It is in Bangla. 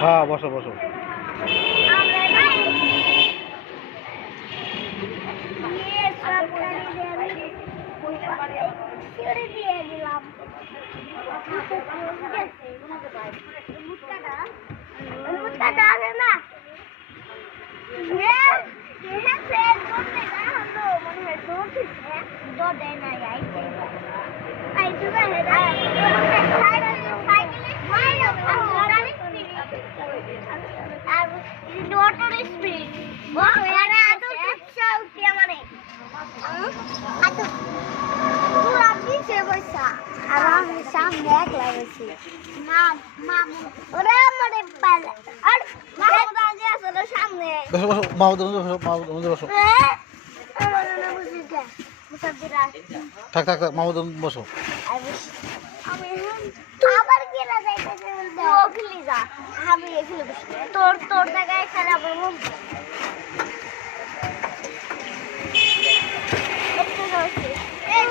হ্যাঁ বসো বসো। সামনে এক লাগাইছি ওরা মানে আর সামনে বসো বসো মাহমুদ বসো। থাক থাক থাক মাহমুদ বসো। আবার কেলা যাইতেছে বলতে ও খেলি যা আমি এখানে বসে তোর তোর জায়গায় এখানে আবার মুখ এই